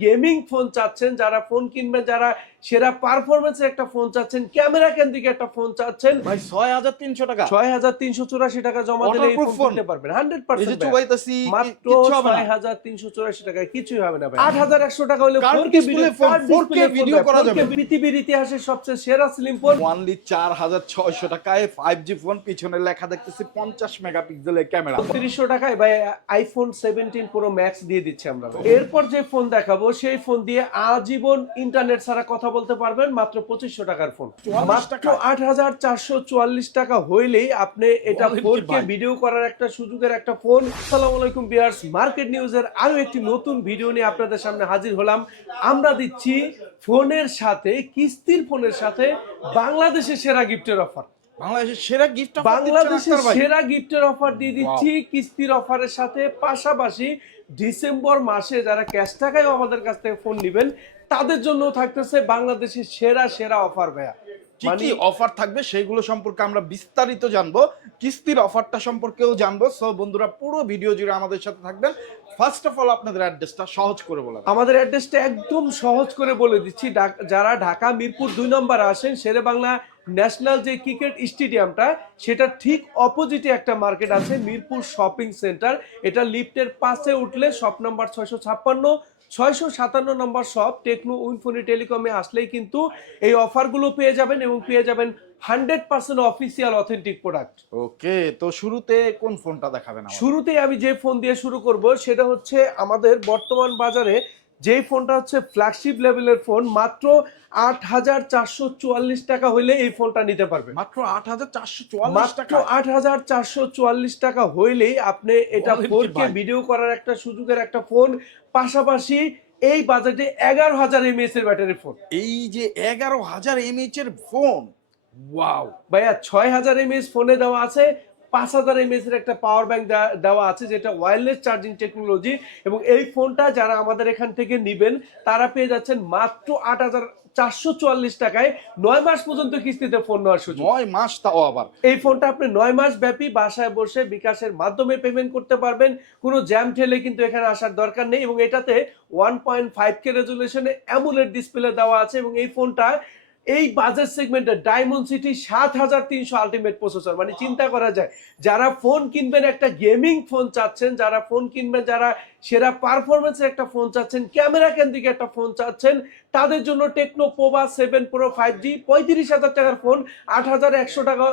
Gaming phone চাচ্ছেন যারা phone কিনবেন যারা সেরা পারফরমেন্সের একটা ফোন চাচ্ছেন ক্যামেরা কেন্দ্রিক একটা ফোন চাচ্ছেন। ভাই ছয় হাজার তিনশো টাকা। ছয় হাজার তিনশো চুরাশি টাকা জমা দিলে এই ফোন? কিনতে পারবেন হান্ড্রেড এই যে চুবাইতেছি মাত্র কিচ্ছু হবে না। ছয় হাজার তিনশো চুরাশি টাকায় কিছুই হবে না ভাই। আট হাজার একশো টাকা হলে Curved 4K display video- phone, curved 4K display phone video ভাই, করা যাবে। পৃথিবীর ইতিহাসের সবচেয়ে সেরা স্লিম ফোন হাজার ছয়শো টাকায় ফাইভ জি ফোন পিছনে লেখা দেখতেছি পঞ্চাশ মেগাপিক্সেলের ক্যামেরা তিরিশশো টাকায় ভাই আইফোন সেভেন্টিন প্রো ম্যাক্স দিয়ে দিচ্ছি আমরা এরপর যে ফোন দেখাবো সেই ফোন দিয়ে আজীবন ইন্টারনেট ছাড়া কথা বলতে পারবেন মাত্র পঁচিশশো টাকার ফোন মাত্র? আট হাজার চারশো চুয়াল্লিশ টাকা হইলেই আপনি এটা ফোর কে ভিডিও করার একটা সুযোগের একটা ফোন সালাম আলাইকুম বিয়ার্স মার্কেট নিউজের আরও একটি নতুন ভিডিও নিয়ে আপনাদের সামনে হাজির হলাম। আমরা দিচ্ছি ফোনের সাথে কিস্তির ফোনের সাথে বাংলাদেশের সেরা গিফটের অফার বাংলাদেশের সেরা গিফট বাংলাদেশের সেরা গিফটের অফার দিয়ে দিচ্ছি কিস্তির অফারের সাথে। পাশাপাশি ডিসেম্বর মাসে যারা ক্যাশ টাকায় আমাদের কাছ থেকে ফোন নেবেন তাদের জন্য থাকতেছে বাংলাদেশের সেরা সেরা অফার ভাইয়া। কি মানে কি অফার থাকবে সেগুলো সম্পর্কে আমরা বিস্তারিত জানব। কিস্তির অফারটা সম্পর্কেও জানব। সো বন্ধুরা পুরো ভিডিও জুড়ে আমাদের সাথে থাকবেন। ফার্স্ট অফ অল আপনাদের অ্যাড্রেসটা সহজ করে বলা আমাদের অ্যাড্রেসটা একদম সহজ করে বলে দিচ্ছি। যারা ঢাকা মিরপুর দুই নম্বর আসেন শেরে বাংলা ন্যাশনাল যে ক্রিকেট স্টেডিয়ামটা সেটা ঠিক অপোজিটে একটা মার্কেট আছে মিরপুর শপিং সেন্টার এটা লিফটের পাশে উঠলে শপ নাম্বার ছয়শো ছাপ্পান্ন ছয়শো সাতান্ন নম্বর শপ টেকনো উইনফোনি টেলিকমে আসলেই কিন্তু এই অফারগুলো পেয়ে যাবেন এবং পেয়ে যাবেন hundred percent official authentic product okay তো শুরুতে কোন ফোনটা দেখাবেন? শুরুতেই আমি যে ফোন দিয়ে শুরু করব সেটা হচ্ছে আমাদের বর্তমান বাজারে যেই ফোনটা হচ্ছে ফ্ল্যাগশিপ লেভেলের ফোন মাত্র আট হাজার চারশো চুয়াল্লিশ টাকা হইলে এই ফোনটা নিতে পারবেন মাত্র আট হাজার চারশো চুয়াল্লিশ মাত্র টাকা? আট হাজার চারশো চুয়াল্লিশ টাকা হইলেই আপনি এটা বলেন কি ফোর ভিডিও করার একটা সুযোগের একটা ফোন পাশাপাশি এই বাজেটে এগারো হাজার এমএএস এর ব্যাটারি ফোন এই যে এগারো হাজার এমএইচ এর ফোন ওয়াও ভাইয়া ছয় হাজার এমএএস ফোনে দেওয়া আছে পাঁচ হাজার এমএএস এর একটা পাওয়ার ব্যাংক দেওয়া আছে যেটা ওয়্যারলেস চার্জিং টেকনোলজি এবং এই ফোনটা যারা আমাদের এখান থেকে নিবেন তারা পেয়ে যাচ্ছেন মাত্র আট হাজার চারশো চুয়াল্লিশ টাকায় নয় মাস পর্যন্ত কিস্তিতে ফোন নেওয়ার সুযোগ। নয় মাস তাও আবার। এই ফোনটা আপনি নয় মাস ব্যাপী বাসায় বসে বিকাশের মাধ্যমে পেমেন্ট করতে পারবেন কোনো জ্যাম ঠেলে কিন্তু এখানে আসার দরকার নেই এবং এটাতে ওয়ান পয়েন্ট ফাইভ কে রেজুলেশনে অ্যামুলেট ডিসপ্লে দেওয়া আছে এবং এই ফোনটা এই বাজেট সেগমেন্টে ডায়মন্ড সিটি সাত হাজার তিনশো আলটিমেট প্রসেসর মানে চিন্তা করা যায় যারা ফোন কিনবেন একটা গেমিং ফোন চাচ্ছেন যারা ফোন কিনবেন যারা সেরা পারফরমেন্সের একটা ফোন চাচ্ছেন ক্যামেরা কেন্দ্রিক একটা ফোন চাচ্ছেন তাদের জন্য Tecno Pova seven pro five G পঁয়ত্রিশ হাজার টাকার ফোন আট হাজার একশো টাকা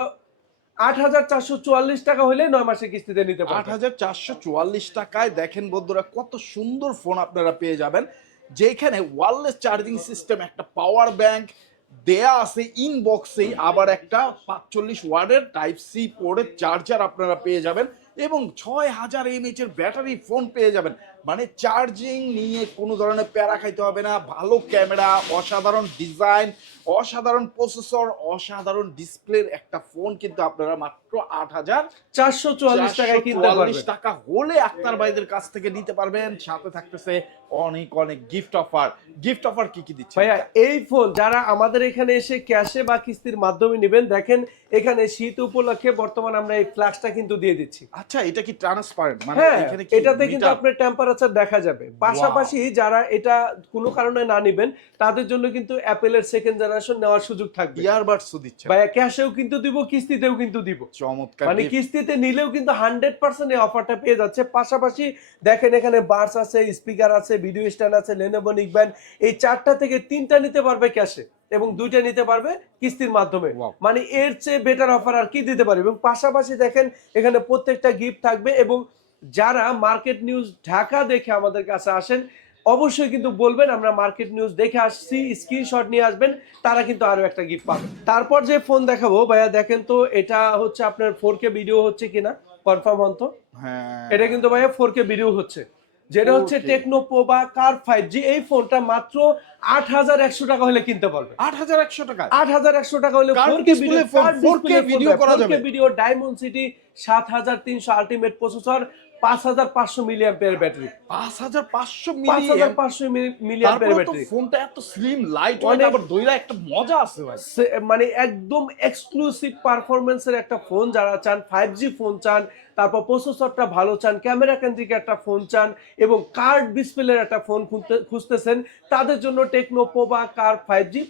আট হাজার চারশো চুয়াল্লিশ টাকা হলে নয় মাসের কিস্তিতে নিতে আট হাজার চারশো চুয়াল্লিশ টাকায় দেখেন বন্ধুরা কত সুন্দর ফোন আপনারা পেয়ে যাবেন। যেখানে ওয়ারলেস চার্জিং সিস্টেম একটা পাওয়ার ব্যাংক দেয়া আছে ইনবক্সেই আবার একটা পাঁচচল্লিশ ওয়ার্ডের টাইপ সি পোর্টের চার্জার আপনারা পেয়ে যাবেন এবং ছয় হাজার এমএইচ এর ব্যাটারি ফোন পেয়ে যাবেন। মানে চার্জিং নিয়ে কোনো ধরনের প্যারা খাইতে হবে না, ভালো ক্যামেরা অসাধারণ ডিজাইন অসাধারণ প্রসেসর অসাধারণ ডিসপ্লের একটা ফোন কিন্তু আপনারা মাত্র আট হাজার চারশো চুয়াল্লিশ টাকায় কিনতে পারবেন। টাকা হলে আক্তার ভাইদের কাছ থেকে নিতে পারবেন। সাথে থাকতেছে অনেক অনেক গিফট অফার গিফট অফার কি কি দিচ্ছে ভাইয়া এই ফোন যারা আমাদের এখানে এসে ক্যাশে বা কিস্তির মাধ্যমে নেবেন দেখেন এখানে শীত উপলক্ষে বর্তমান আমরা এই ফ্ল্যাশটা কিন্তু দিয়ে দিচ্ছি। আচ্ছা এটা কি ট্রান্সপারেন্ট মানে হ্যাঁ এখানে এটাতে কিন্তু আপনার টেম্পারেচার দেখা যাবে। পাশাপাশি যারা এটা কোনো কারণে না নেবেন তাদের জন্য কিন্তু অ্যাপেলের সেকেন্ড জেনারেশন নেওয়ার সুযোগ থাকবে। ইয়ারবাডসও দিচ্ছে ভাইয়া ক্যাশেও কিন্তু দিব কিস্তিতেও কিন্তু দিব। চমৎকার মানে কিস্তিতে নিলেও কিন্তু হান্ড্রেড পার্সেন্ট এই অফারটা পেয়ে যাচ্ছে। পাশাপাশি দেখেন এখানে বার্স আছে স্পিকার আছে ভিডিও স্ট্যান্ড আছে লেনোভো নিকব্যান্ড এই চারটা থেকে তিনটা নিতে পারবে ক্যাশে এবং দুইটা নিতে পারবে কিস্তির মাধ্যমে। মানে এর চেয়ে বেটার অফার আর কি দিতে পারবে? এবং পাশাপাশি দেখেন এখানে প্রত্যেকটা গিফট থাকবে এবং যারা মার্কেট নিউজ ঢাকা দেখে আমাদের কাছে আসেন অবশ্যই কিন্তু বলবেন আমরা মার্কেট নিউজ দেখে আসছি স্ক্রিনশট নিয়ে আসবেন তারা কিন্তু আরও একটা গিফট পাবে। তারপর যে ফোন দেখাবো ভাইয়া দেখেন তো এটা হচ্ছে আপনার ফোর কে ভিডিও হচ্ছে কিনা? কনফার্ম হন তো? হ্যাঁ। এটা কিন্তু ভাইয়া ফোর কে ভিডিও হচ্ছে। যেটা হচ্ছে 4K টেকনো পোবা কার ফাইভ জি এই ফোনটা মাত্র আট হাজার একশো টাকা হলে কিনতে পারবে। আট হাজার একশো টাকা? আট হাজার একশো টাকা হলে Curved four K video phone, 4K video করা যাবে। ভিডিও ডায়মন্ড সিটি সাত হাজার তিনশো আলটিমেট প্রসেসর পাঁচ হাজার পাঁচশো মিলিয়াম পেয়ার ব্যাটারি পাঁচ হাজার পাঁচশো পাঁচ হাজার পাঁচশো মিলিয়াম পেয়ার ব্যাটারি ফোনটা এত স্লিম লাইট অনেক- আবার দইরা একটা মজা আছে ভাই। মানে একদম এক্সক্লুসিভ পারফরমেন্সের একটা ফোন যারা চান ফাইভ জি ফোন চান তারপর প্রসেসরটা ভালো চান ক্যামেরা কেন্দ্রিক একটা ফোন চান এবং কার্ড ডিসপ্লের একটা ফোন খুঁজতেছেন তাদের জন্য টেকনো পোবা কার ফাইভ জি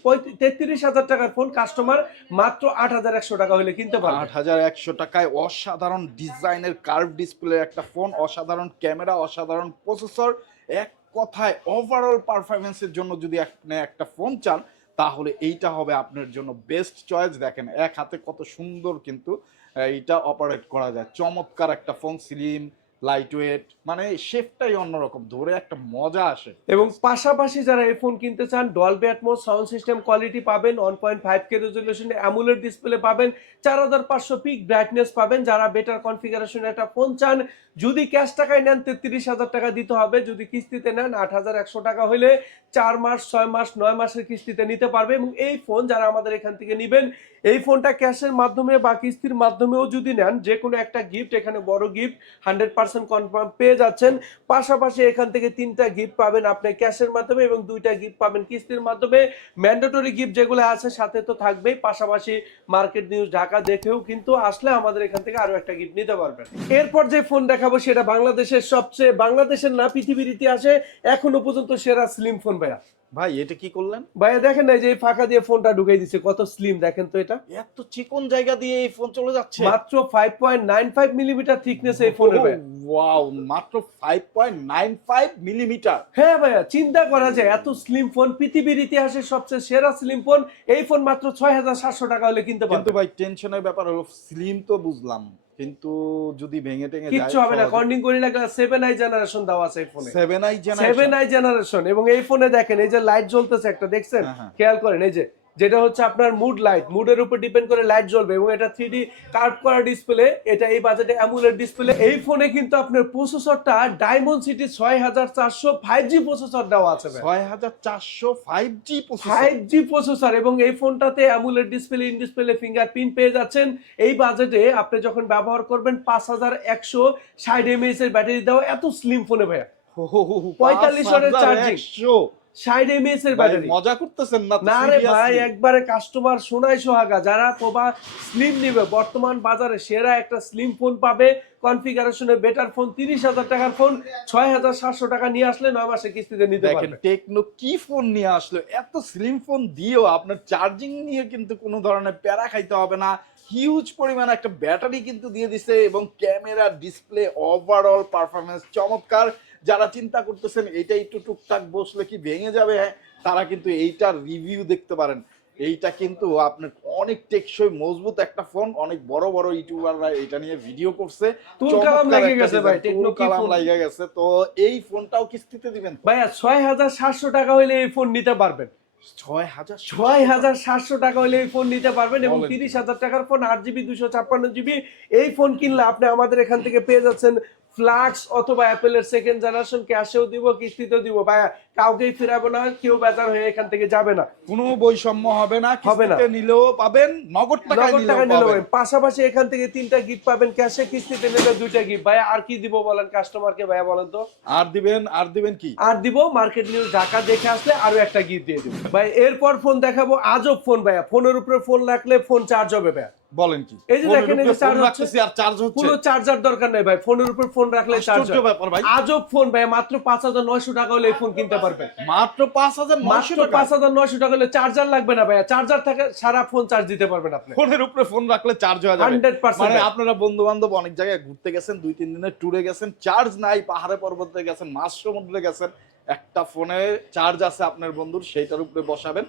তেত্রিশ হাজার টাকার ফোন কাস্টমার মাত্র আট হাজার একশো টাকা হলে কিনতে পারবে। আট হাজার একশো টাকায় অসাধারণ ডিজাইনের কার্ভ ডিসপ্লে একটা ফোন অসাধারণ ক্যামেরা, অসাধারণ প্রসেসর এক কথায় ওভারঅল পারফরমেন্সের জন্য যদি আপনি একটা ফোন চান, তাহলে এইটা হবে আপনার জন্য বেস্ট চয়েস দেখেন, এক হাতে কত সুন্দর কিন্তু এইটা অপারেট করা যায়। চমৎকার একটা ফোন স্লিম লাইট ওয়েট মানে শেপটাই অন্যরকম, ধরে একটা মজা আসে। এবং পাশাপাশি যারা এই ফোন কিনতে চান Dolby Atmos sound system quality পাবেন ওয়ান পয়েন্ট ফাইভ কে রেজলিউশনে অ্যামুলেট ডিসপ্লে পাবেন, চার হাজার পাঁচশো পিক ব্রাইটনেস পাবেন। যারা বেটার কনফিগারেশনে একটা ফোন চান যদি ক্যাশ টাকায় নেন তেত্রিশ হাজার টাকা দিতে হবে, যদি কিস্তিতে নেন আট হাজার একশো টাকা হলে চার মাস, ছয় মাস, নয় মাসের কিস্তিতে নিতে পারবে এবং এই ফোন যারা আমাদের এখান থেকে নেবেন, এই ফোনটা ক্যাশের মাধ্যমে বা কিস্তির মাধ্যমেও যদি নেন, যে কোনো একটা গিফট এখানে বড় গিফট হান্ড্রেড পার্সেন্ট কনফার্ম পেয়ে যাচ্ছেন। পাশাপাশি এখান থেকে তিনটা গিফট পাবেন আপনি ক্যাশের মাধ্যমে এবং দুইটা গিফট পাবেন কিস্তির মাধ্যমে। ম্যান্ডেটরি গিফট যেগুলো আছে সাথে তো থাকবেই, পাশাপাশি মার্কেট নিউজ ঢাকা দেখেও কিন্তু আসলে আমাদের এখান থেকে আরও একটা গিফট নিতে পারবেন। এরপর যে ফোন দেখাবো সেটা বাংলাদেশের সবচেয়ে বাংলাদেশের না পৃথিবীর ইতিহাসে এখনও পর্যন্ত সেরা স্লিম ফোন ভাইয়া। ভাই এটা কি করলেন? ভাইয়া দেখেন না যে এই ফাঁকা দিয়ে ফোনটা ঢুকাই দিচ্ছে কত স্লিম দেখেন তো এটা। এত চিকন জায়গা দিয়ে এই ফোন চলে যাচ্ছে। মাত্র five point nine five millimetre thickness এই ফোনের ভাইয়া। ওয়াও মাত্র five point nine five millimetre হ্যাঁ ভাইয়া চিন্তা করা যায় এত স্লিম ফোন পৃথিবীর ইতিহাসে সবচেয়ে সেরা স্লিম ফোন এই ফোন মাত্র ছয় হাজার সাতশো টাকা হলে কিনতে কিন্তু পারবে। ভাই টেনশনের ব্যাপার হলো স্লিম তো বুঝলাম। কিন্তু যদি ভেঙে টেঙে কিচ্ছু হবে না। কন্ডিং করি লাগলে সেভেন আই জেনারেশন দাও আছে এই ফোনে seven I seven I generation এবং এই ফোনে দেখেন এই যে লাইট জ্বলতেছে একটা দেখছেন? হ্যাঁ, হ্যাঁ। খেয়াল করেন এই যে যেটা হচ্ছে আপনার মুড লাইট মুডের উপর ডিপেন্ড করে লাইট জ্বলবে এবং এটা থ্রি ডি কার্ভ করা ডিসপ্লে এটা এই বাজেটে অ্যামুলেট ডিসপ্লে এই ফোনে কিন্তু আপনার প্রসেসরটা ডায়মন্ড সিটি ছয় হাজার চারশো ফাইভ জি প্রসেসর দেওয়া আছে ছয় হাজার চারশো five G five G processor এবং এই ফোনটাতে AMOLED display in display finger print পেয়ে যাচ্ছেন। এই বাজেটে আপনি যখন ব্যবহার করবেন পাঁচ হাজার একশো ষাট এমএস এর ব্যাটারি দেওয়া এত স্লিম ফোনে ভাইয়া। পঁয়তাল্লিশ চার্জিং 60 মজা করতেছেন না না রে ভাই একবারে কাস্টমার সোহাগা যারা স্লিম নিবে বর্তমান বাজারে সেরা একটা স্লিম ফোন পাবে কনফিগারেশনে বেটার ফোন 30000 টাকার ফোন 6700 টাকা নিয়ে আসলে মাসে কিস্তিতে নিতে পারবেন টেকনো কি ফোন নিয়ে আসলো? এত স্লিম ফোন দিয়েও আপনার চার্জিং নিয়ে কিন্তু কোনো ধরনের প্যারা খাইতে হবে না। হিউজ পরিমাণ একটা ব্যাটারি কিন্তু দিয়ে দিছে এবং ক্যামেরা ডিসপ্লে ওভারঅল পারফরমেন্স চমৎকার। যারা চিন্তা করতেছেন এটা একটু টুকটাক বসলে কি ভেঙে যাবে? হ্যাঁ, তারা কিন্তু এইটার রিভিউ দেখতে পারেন। এইটা কিন্তু আপনার অনেক টেকসই মজবুত একটা ফোন। অনেক বড় বড় ইউটিউবাররা এটা নিয়ে ভিডিও করছে। কালাম লেগে গেছে ভাই, টেকনো কালাম ফোন? গেছে। তো এই ফোনটাও কিস্তিতে দিবেন? ভাইয়া ছয় হাজার সাতশো টাকা হইলে এই ফোন নিতে পারবেন। ছয় হাজার ছয় হাজার সাতশো টাকা হলে এই ফোন নিতে পারবেন এবং। তিরিশ হাজার টাকার ফোন আট জিবি দুশো ছাপ্পান্ন জিবি এই ফোন কিনলে আপনি আমাদের এখান থেকে পেয়ে যাচ্ছেন ফ্লাক্স অথবা অ্যাপেলের সেকেন্ড জেনারেশন ক্যাশেও দিব কিস্তিতেও দিব। ভাইয়া কাউকেই ফিরাবো না কেউ বেজার হয়ে এখান থেকে যাবে না। কোনো বৈষম্য হবে না হবে না। নিলেও পাবেন নগদ টাকা নগদ টাকা নিলেও পাবেন। পাশাপাশি এখান থেকে তিনটা গিফট পাবেন ক্যাশে কিস্তিতে নিলে দুইটা গিফট ভাইয়া আর কি দিব বলেন কাস্টমারকে ভাইয়া বলেন তো? আর দিবেন আর দিবেন কি? আর দিব মার্কেট নিউজ ঢাকা দেখে আসলে আরও একটা গিফট দিয়ে দিব। ভাই এরপর ফোন দেখাবো আজব ফোন ভাইয়া। ফোনের উপরে ফোন রাখলে ফোন চার্জ হবে ভাইয়া। বলেন কি? এই যে দেখেন, এই। রাখতেছি আর চার্জ হচ্ছে। কোনো চার্জার দরকার নেই ভাই ফোনের উপর ফোন রাখলে চার্জ ব্যাপার ভাই। আজব ফোন ভাই মাত্র পাঁচ হাজার নয়শো টাকা হলে এই ফোন কিনতে পারবেন। মাত্র পাঁচ হাজার নয়শো মাত্র টাকা? পাঁচ হাজার নয়শো টাকা হলে চার্জার লাগবে না ভাইয়া। চার্জার থাকে সারা ফোন চার্জ দিতে পারবেন আপনি। ফোনের উপরে ফোন রাখলে চার্জ হয়ে যাবে। হান্ড্রেড মানে আপনারা বন্ধু বান্ধব অনেক জায়গায় ঘুরতে গেছেন দুই তিন দিনের ট্যুরে গেছেন চার্জ নাই পাহাড়ে পর্বতে গেছেন মাছ সমুদ্রে গেছেন একটা ফোনে চার্জ আছে আপনার বন্ধুর সেইটার উপরে বসাবেন।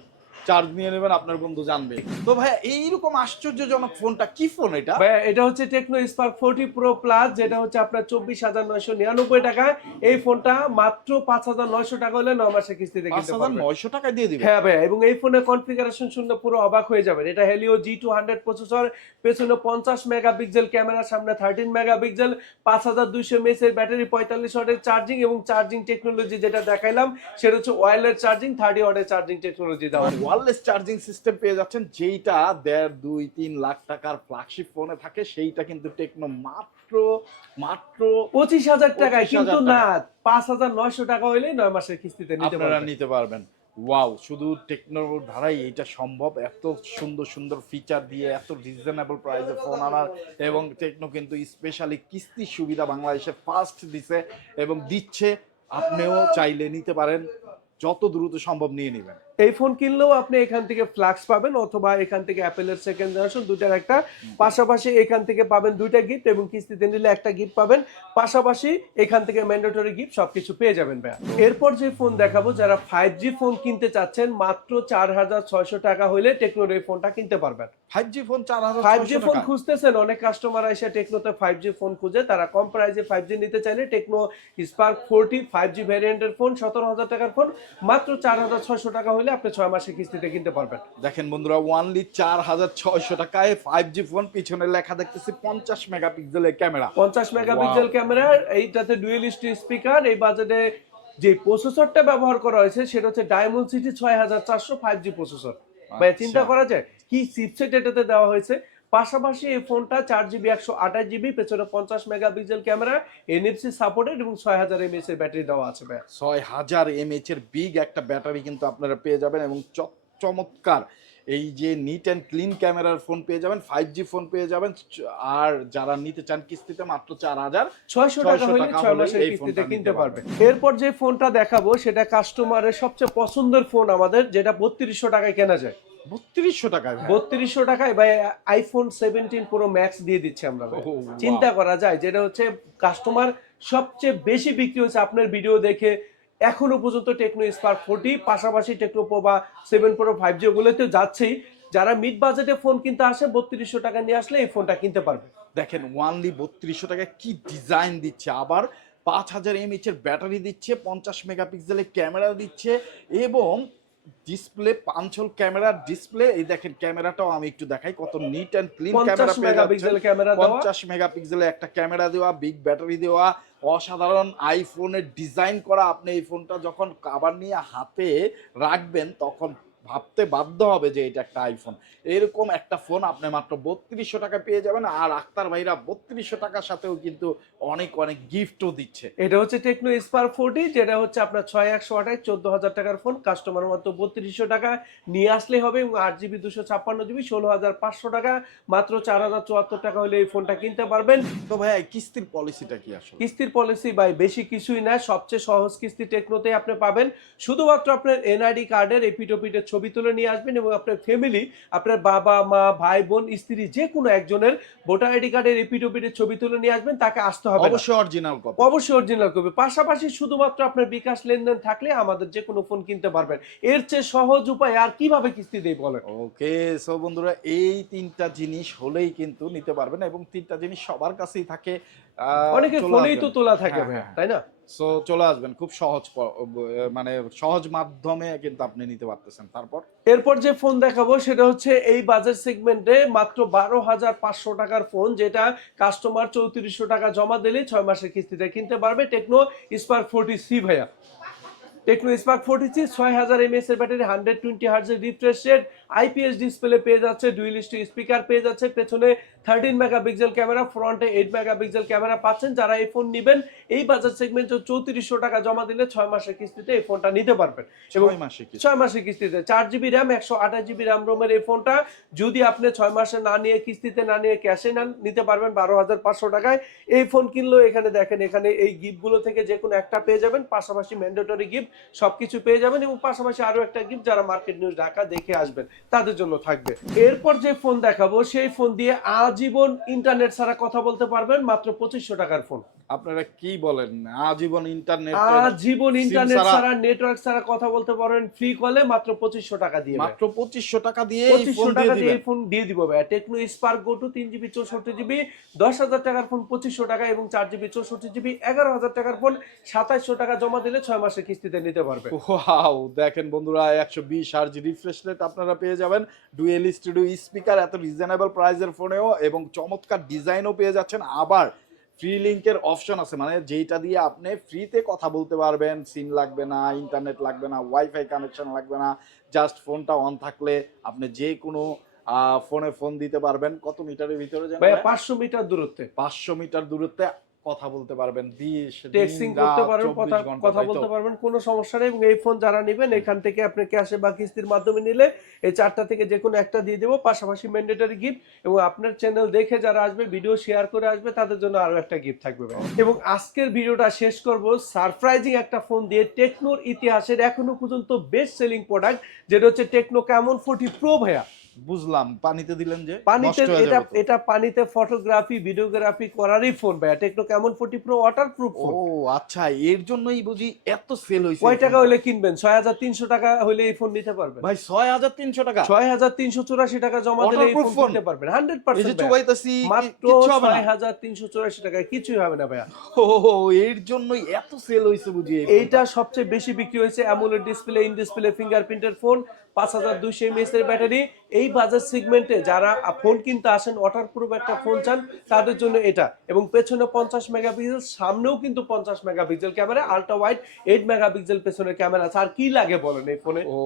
চার্জ নিয়ে নেবেন আপনার বন্ধু জানবে। তো ভাই এইরকম আশ্চর্যজনক ফোনটা কি ফোন এটা? ভাইয়া এটা হচ্ছে Tecno Spark forty pro plus যেটা হচ্ছে আপনার চব্বিশ হাজার নয়শো নিরানব্বই টাকা এই ফোনটা মাত্র পাঁচ হাজার নয়শো টাকা হলে নয় মাসে কিস্তিতে পাঁচ হাজার নয়শো টাকায় দিয়ে দিবে হ্যাঁ ভাইয়া এবং এই ফোনের কনফিগারেশন শুনলে পুরো অবাক হয়ে যাবেন। এটা Helio G two hundred processor পেছনে পঞ্চাশ মেগাপিক্সেল ক্যামেরা সামনে থার্টিন মেগাপিক্সেল পাঁচ হাজার দুইশো এমএস এর ব্যাটারি পঁয়তাল্লিশ ওয়াটের চার্জিং এবং চার্জিং টেকনোলজি যেটা দেখাইলাম সেটা হচ্ছে ওয়্যারলেস চার্জিং থার্টি ওয়াটের চার্জিং টেকনোলজি দেওয়া। ওয়ারলেস চার্জিং সিস্টেম পেয়ে যাচ্ছেন যেইটা দেড় দুই তিন লাখ টাকার ফ্ল্যাগশিপ ফোনে থাকে সেইটা কিন্তু টেকনো মাত্র মাত্র পঁচিশ হাজার টাকায় কিন্তু। না পাঁচ হাজার নয়শো টাকা হইলে নয় মাসের কিস্তিতে নিতে আপনারা নিতে পারবেন। ওয়াও শুধু টেকনোর ধারাই এটা সম্ভব এত সুন্দর সুন্দর ফিচার দিয়ে এত রিজনেবল প্রাইসে ফোন আনার এবং টেকনো কিন্তু স্পেশালি কিস্তির সুবিধা বাংলাদেশে ফার্স্ট দিছে এবং দিচ্ছে আপনিও চাইলে নিতে পারেন যত দ্রুত সম্ভব নিয়ে নেবেন। এই ফোন কিনলেও আপনি এখান থেকে ফ্লাক্স পাবেন অথবা এখান থেকে অ্যাপেলের সেকেন্ড জেনারেশন দুটার একটা। পাশাপাশি এখান থেকে পাবেন দুইটা গিফট এবং কিস্তিতে নিলে একটা গিফট পাবেন। পাশাপাশি এখান থেকে ম্যান্ডেটরি গিফট সবকিছু পেয়ে যাবেন ভাইয়া। এরপর যে ফোন দেখাবো যারা ফাইভ জি ফোন কিনতে চাচ্ছেন মাত্র চার হাজার ছয়শো টাকা হলে টেকনোর এই ফোনটা কিনতে পারবেন। ফাইভ জি ফোন চার হাজার ফাইভ জি ফোন খুঁজতেছেন অনেক কাস্টমার এসে টেকনোতে ফাইভ জি ফোন খুঁজে তারা কম প্রাইসে ফাইভ জি নিতে চাইলে Tecno Spark forty five G ভ্যারিয়েন্টের phone সতেরো হাজার টাকার ফোন মাত্র চার হাজার ছয়শো টাকা হলে আপনি ছয় মাসের কিস্তিতে কিনতে পারবেন। দেখেন বন্ধুরা ওয়ানলি চার হাজার ছয়শো টাকায় ফাইভ জি ফোন পিছনে লেখা দেখতেছি পঞ্চাশ মেগাপিক্সেলের ক্যামেরা। পঞ্চাশ মেগাপিক্সেল ক্যামেরা এইটাতে ডুয়েলিস্টি স্পিকার এই বাজেটে যে প্রসেসরটা ব্যবহার করা হয়েছে সেটা হচ্ছে ডায়মন্ড সিটি ছয় হাজার চারশো ফাইভ জি প্রসেসর ভাই। চিন্তা করা যায় কি চিপসেট এটাতে দেওয়া হয়েছে? পাশাপাশি এই ফোনটা চার জিবি একশো আঠাশ জিবি পেছনে পঞ্চাশ মেগাপিক্সেল ক্যামেরা এনএফসি সাপোর্টেড এবং ছয় হাজার এমএস এর ব্যাটারি দেওয়া আছে ভাই। ছয় হাজার এমএচ এর বিগ একটা ব্যাটারি কিন্তু আপনারা পেয়ে যাবেন এবং চমৎকার এই যে নিট অ্যান্ড ক্লিন ক্যামেরার ফোন পেয়ে যাবেন ফাইভ জি ফোন পেয়ে যাবেন আর যারা নিতে চান কিস্তিতে মাত্র চার হাজার ছয়শো টাকা হলে ছয় মাসের কিস্তিতে কিনতে নিতে পারবে এরপর যে ফোনটা দেখাবো সেটা কাস্টমারের সবচেয়ে পছন্দের ফোন আমাদের যেটা বত্রিশশো টাকায় কেনা যায়। বত্রিশশো টাকায় বত্রিশশো টাকায় ভাই আইফোন সেভেন্টিন প্রো ম্যাক্স দিয়ে দিচ্ছে আমরা. চিন্তা করা যায় যেটা হচ্ছে কাস্টমার সবচেয়ে বেশি বিক্রি হচ্ছে আপনার ভিডিও দেখে এখনও পর্যন্ত টেকনো স্পার্ক ফোর্টি পাশাপাশি টেকনো প্রো বা সেভেন প্রো ফাইভ জি ওগুলোতে যাচ্ছেই যারা মিড বাজেটে ফোন কিনতে আসে বত্রিশশো টাকা নিয়ে আসলে এই ফোনটা কিনতে পারবে। দেখেন ওয়ানলি বত্রিশশো টাকায় কি ডিজাইন দিচ্ছে? আবার পাঁচ হাজার এমএচ এর ব্যাটারি দিচ্ছে পঞ্চাশ মেগাপিক্সেলের ক্যামেরা দিচ্ছে এবং ডিসপ্লে পাঁচল ক্যামেরা ডিসপ্লে এই দেখেন ক্যামেরাটাও আমি একটু দেখাই কত neat and clean camera megapixel camera দেওয়া। পঞ্চাশ মেগাপিক্সেলের একটা ক্যামেরা দেওয়া বিগ ব্যাটারি দেওয়া অসাধারণ আইফোনের ডিজাইন করা। আপনি এই ফোনটা যখন কাবার নিয়ে হাতে রাখবেন তখন ভাবতে বাধ্য হবে যে এটা একটা আইফোন এরকম একটা ফোন আপনি মাত্র বত্রিশশো টাকা পেয়ে যাবেন আর আক্তার ভাইরা বত্রিশশো টাকার সাথেও কিন্তু অনেক অনেক গিফটও দিচ্ছে। এটা হচ্ছে টেকনো স্পার ফোর্টি যেটা হচ্ছে আপনার ছয় একশো আঠাশ চোদ্দ হাজার টাকার ফোন কাস্টমার মাত্র বত্রিশশো টাকা। নিয়ে আসলে হবে এবং আট জিবি দুশো ছাপ্পান্ন জিবি ষোলো হাজার পাঁচশো টাকা। মাত্র চার হাজার চুয়াত্তর টাকা হলে এই ফোনটা কিনতে পারবেন। তো ভাই কিস্তির পলিসিটা কি আসলে? কিস্তির পলিসি বাই বেশি কিছুই না। সবচেয়ে সহজ কিস্তি টেকনোতে আপনি পাবেন। শুধুমাত্র আপনার এনআইডি কার্ডের এপিটোপিটের ছবি তুলে নিয়ে আসবেন এবং আপনার ফ্যামিলি আপনার বাবা মা ভাই বোন স্ত্রী যে কোনো একজনের ভোটার আইডি কার্ডের এপিটোপিটের ছবি তুলে নিয়ে আসবেন তাকে আসতে হবে অবশ্যই অরিজিনাল কপি অবশ্যই অরিজিনাল করবে পাশাপাশি শুধুমাত্র আপনার বিকাশ লেনদেন থাকলে আমাদের যে কোনো ফোন কিনতে পারবেন। এর চেয়ে সহজ উপায় আর কীভাবে কিস্তি দেই বলেন? ওকে সো বন্ধুরা এই তিনটা জিনিস হলেই কিন্তু নিতে পারবেন এবং তিনটা জিনিস সবার কাছেই থাকে আহ, অনেকের ফোনেই তো তোলা থাকে হ্যাঁ, হ্যাঁ। তাই না? সো চলে আসবেন। খুব সহজ মানে সহজ মাধ্যমে কিন্তু আপনি নিতে পারতেছেন। তারপর? এরপর যে ফোন দেখাবো, সেটা হচ্ছে এই বাজেট সেগমেন্টে মাত্র বারো হাজার পাঁচশো টাকার ফোন যেটা কাস্টমার চৌত্রিশশো টাকা জমা দিলে ছয় মাসের কিস্তিতে কিনতে পারবে। টেকনো স্পার্ক ফোরটি সি ভাইয়া। টেকনো স্পার্ক ফোর্টি সি ছয় হাজার এমএস এর ব্যাটারি হান্ড্রেড টোয়েন্টি হার্জের রিফ্রেশ রেট আইপিএস ডিসপ্লে পেয়ে যাচ্ছে ডুয়েলিস্টিক স্পিকার পেয়ে যাচ্ছে পেছনে থার্টিন মেগাপিক্সেল ক্যামেরা ফ্রন্টে এইট মেগাপিক্সেল ক্যামেরা পাচ্ছেন। যারা এই ফোন নেবেন এই বাজার সেগমেন্টে চৌত্রিশশো টাকা জমা দিলে ছয় মাসের কিস্তিতে এই ফোনটা নিতে পারবেন। এবং ছয় ছয় মাসের কিস্তিতে চার জিবি র্যাম একশো আঠাশ জিবি র্যাম রোমের এই ফোনটা যদি আপনি ছয় মাসে না নিয়ে কিস্তিতে না নিয়ে ক্যাশে নেন নিতে পারবেন বারো হাজার পাঁচশো টাকায়। এই ফোন কিনলেও এখানে দেখেন এখানে এই গিফটগুলো থেকে যে কোনো একটা পেয়ে যাবেন পাশাপাশি ম্যান্ডেটরি গিফট সবকিছু পেয়ে যাবেন এবং পাশাপাশি আরও একটা গিফট যারা মার্কেট নিউজ ঢাকা দেখে আসবেন, তাদের জন্য থাকবে। এরপর যে ফোন দেখাবো, সেই ফোন দিয়ে আজীবন ইন্টারনেট ছাড়া কথা বলতে পারবেন মাত্র পঁচিশশো টাকার ফোন আপনারা কি বলেন? আজীবন ইন্টারনেট আজীবন ইন্টারনেট ছাড়া- নেটওয়ার্ক ছাড়া কথা বলতে পারেন ফ্রি কলে মাত্র পঁচিশশো টাকা দিয়ে মাত্র পঁচিশশো টাকা দিয়ে এই ফোন দিয়ে দিবেন। ফোন দিয়ে দিব ভাই টেকনো স্পার্ক গো টু তিন জিবি চৌষট্টি জিবি দশ হাজার টাকার ফোন পঁচিশশো টাকা এবং চার জিবি চৌষট্টি জিবি এগারো হাজার টাকার ফোন সাতাইশশো টাকা জমা দিলে ছয় মাসের কিস্তিতে নিতে পারবে। ওয়াও দেখেন বন্ধুরা একশো বিশ আর জি রিফ্রেশ রেট আপনারা পেয়ে যাবেন। ডুয়েল স্টুডিও স্পিকার এত রিজনেবল প্রাইসের ফোনেও এবং চমৎকার ডিজাইনও পেয়ে যাচ্ছেন। আবার ফ্রি লিংকের অপশন আছে মানে যেটা দিয়ে আপনি ফ্রিতে কথা বলতে পারবেন সিম লাগবে না ইন্টারনেট লাগবে না ওয়াইফাই কানেকশন লাগবে না জাস্ট ফোনটা অন থাকলে আপনি যে কোনো ফোনে ফোন দিতে পারবেন। কত মিটারের ভিতরে পাঁচশো মিটার দূরত্বে। পাঁচশো মিটার দূরত্বে কথা বলতে পারবেন দিশ টেক্সিং করতে পারবেন কথা কথা বলতে পারবেন কোনো সমস্যা নেই এবং এই ফোন যারা নেবেন এখান থেকে আপনি ক্যাশে বা কিস্তির মাধ্যমে নিলে এই চারটা থেকে যে কোনো একটা দিয়ে দেবো পাশাপাশি ম্যান্ডেটরি গিফট এবং আপনার চ্যানেল দেখে যারা আসবে ভিডিও শেয়ার করে আসবে তাদের জন্য আরও একটা গিফট থাকবে এবং আজকের ভিডিওটা শেষ করব সারপ্রাইজিং একটা ফোন দিয়ে টেকনোর ইতিহাসের এখনও পর্যন্ত বেস্ট সেলিং প্রোডাক্ট যেটা হচ্ছে টেকনো কেমন ফোর্টি প্রো ভাইয়া। বুঝলাম পানিতে দিলেন যে পানিতে এটা এটা পানিতে ফটোগ্রাফি ভিডিওগ্রাফি করারই phone Tecno Camon forty pro waterproof ও আচ্ছা এর জন্যই বুঝি এত সেল হয়েছে কয় টাকা। হলে কিনবেন? ছয় হাজার তিনশো টাকা হলে এই ফোন নিতে পারবেন। ভাই ছয় হাজার তিনশো টাকা? ছয় হাজার তিনশো চুরাশি টাকা জমা দিলে এই ফোন নিতে পারবেন। হান্ড্রেড এই যে চুবাইতেছি মাত্র কিচ্ছু হবে না। ছয় হাজার তিনশো চুরাশি টাকায় কিছুই হবে না ভাইয়া। ও এর জন্যই এত সেল হয়েছে বুঝি এইটা সবচেয়ে বেশি বিক্রি হয়েছে অ্যামোলেড ডিসপ্লে ইন ডিসপ্লে ফিঙ্গারপ্রিন্টের ফোন পাঁচ হাজার দুইশো এমএস এর ব্যাটারি এই বাজার সেগমেন্টে যারা ফোন কিনতে আসেন ওয়াটার প্রুফ একটা ফোন চান তাদের জন্য এটা। এবং পেছনে পঞ্চাশ মেগাপিক্সেল সামনেও কিন্তু পঞ্চাশ megapixel camera ultra wide eight megapixel পেছনের ক্যামেরা আছে। আর কি লাগে বলেন এই ফোনে ও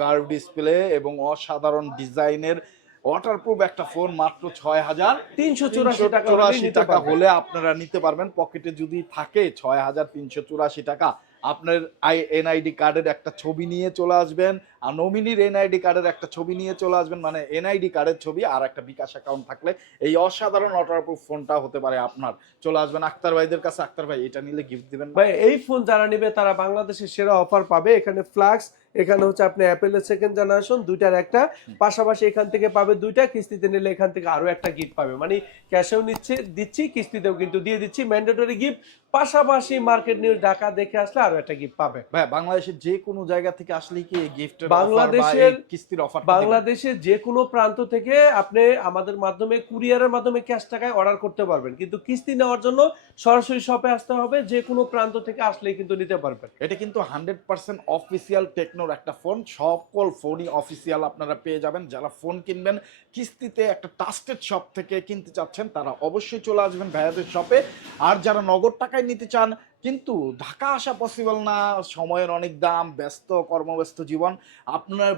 কার্ভ ডিসপ্লে এবং অসাধারণ ডিজাইনের ওয়াটারপ্রুফ একটা ফোন মাত্র ছয় হাজার। তিনশো চুরাশি টাকা চুরাশি টাকা হলে আপনারা নিতে পারবেন। পকেটে যদি থাকে ছয় হাজার তিনশো চুরাশি টাকা আপনার আই এনআইডি কার্ডের একটা ছবি নিয়ে চলে আসবেন। আর নমিনির এনআইডি কার্ডের একটা ছবি নিয়ে চলে আসবেন মানে এনআইডি কার্ডের ছবি আর একটা বিকাশ অ্যাকাউন্ট থাকলে এই অসাধারণ ওয়াটারপ্রুফ ফোনটা হতে পারে আপনার। চলে আসবেন আক্তার ভাইদের কাছে। আক্তার ভাই এটা নিলে গিফট দিবেন ভাই এই ফোন যারা নেবে তারা বাংলাদেশের সেরা অফার পাবে। এখানে ফ্লাক্স এখানে হচ্ছে আপনি অ্যাপেলের সেকেন্ড জেনারেশন দুইটার একটা। পাশাপাশি এখান থেকে পাবে দুইটা কিস্তিতে নিলে এখান থেকে আরও একটা গিফট পাবে। মানে ক্যাশেও নিচ্ছে দিচ্ছি কিস্তিতেও কিন্তু দিয়ে দিচ্ছি। ম্যান্ডেটরি গিফট পাশাপাশি মার্কেট নিউজ ঢাকা দেখে আসলে আরও একটা গিফট পাবে। ভাই বাংলাদেশের যে কোনো জায়গা থেকে আসলেই কি গিফটের বাংলাদেশের- কিস্তির অফার বাংলাদেশের যে কোনো প্রান্ত থেকে আপনি আমাদের মাধ্যমে কুরিয়ারের মাধ্যমে ক্যাশ টাকায় অর্ডার করতে পারবেন। কিন্তু কিস্তি নেওয়ার জন্য সরাসরি শপে আসতে হবে যে কোনো প্রান্ত থেকে আসলেই কিন্তু নিতে পারবেন। এটা কিন্তু হান্ড্রেড পার্সেন্ট অফিসিয়াল টেকনোর একটা ফোন সকল ফোনই অফিসিয়াল আপনারা পেয়ে যাবেন। যারা ফোন কিনবেন কিস্তিতে একটা ট্রাস্টেড শপ থেকে কিনতে চাচ্ছেন তারা অবশ্যই চলে আসবেন ভাইয়াদের শপে আর যারা নগদ টাকায় নিতে চান, কিন্তু ঢাকা আসা পসিবল না, সময়ের অনেক দাম, ব্যস্ত, কর্মব্যস্ত জীবন, আপনার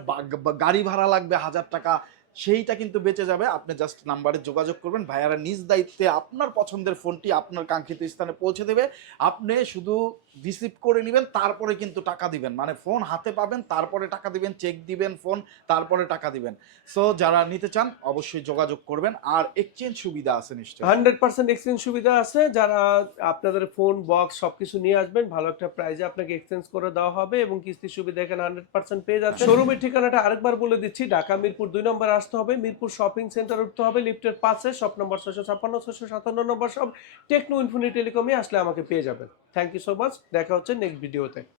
গাড়ি ভাড়া লাগবে হাজার টাকা সেইটা কিন্তু বেঁচে যাবে। আপনি জাস্ট নাম্বারে যোগাযোগ করবেন। ভাইয়ারা নিজ দায়িত্বে আপনার পছন্দের ফোনটি আপনার কাঙ্ক্ষিত স্থানে পৌঁছে দেবে। আপনি শুধু রিসিভ করে নেবেন তারপরে কিন্তু টাকা দিবেন। মানে ফোন হাতে পাবেন তারপরে টাকা দিবেন চেক দিবেন ফোন তারপরে টাকা দিবেন। সো যারা নিতে চান অবশ্যই যোগাযোগ করবেন। আর এক্সচেঞ্জ সুবিধা আছে নিশ্চয়ই। হান্ড্রেড পার্সেন্ট এক্সচেঞ্জ সুবিধা আছে। যারা আপনাদের ফোন বক্স সবকিছু নিয়ে আসবেন ভালো একটা প্রাইজে আপনাকে এক্সচেঞ্জ করে দেওয়া হবে এবং কিস্তির সুবিধা এখানে হান্ড্রেড পার্সেন্ট পেয়ে যাচ্ছে শোরুমের ঠিকানাটা আরেকবার বলে দিচ্ছি। ঢাকা মিরপুর দুই নম্বর আসতে হবে। মিরপুর শপিং সেন্টার উঠতে হবে, লিফটের পাশে, শপ নম্বর ছশো ছাপ্পান্ন ছশো সাতান্ন নম্বর সব টেকনো ইনফিনি টেলিকমে আসলে আমাকে পেয়ে যাবেন। থ্যাংক ইউ সো মাচ দেখা হচ্ছে নেক্সট ভিডিওতে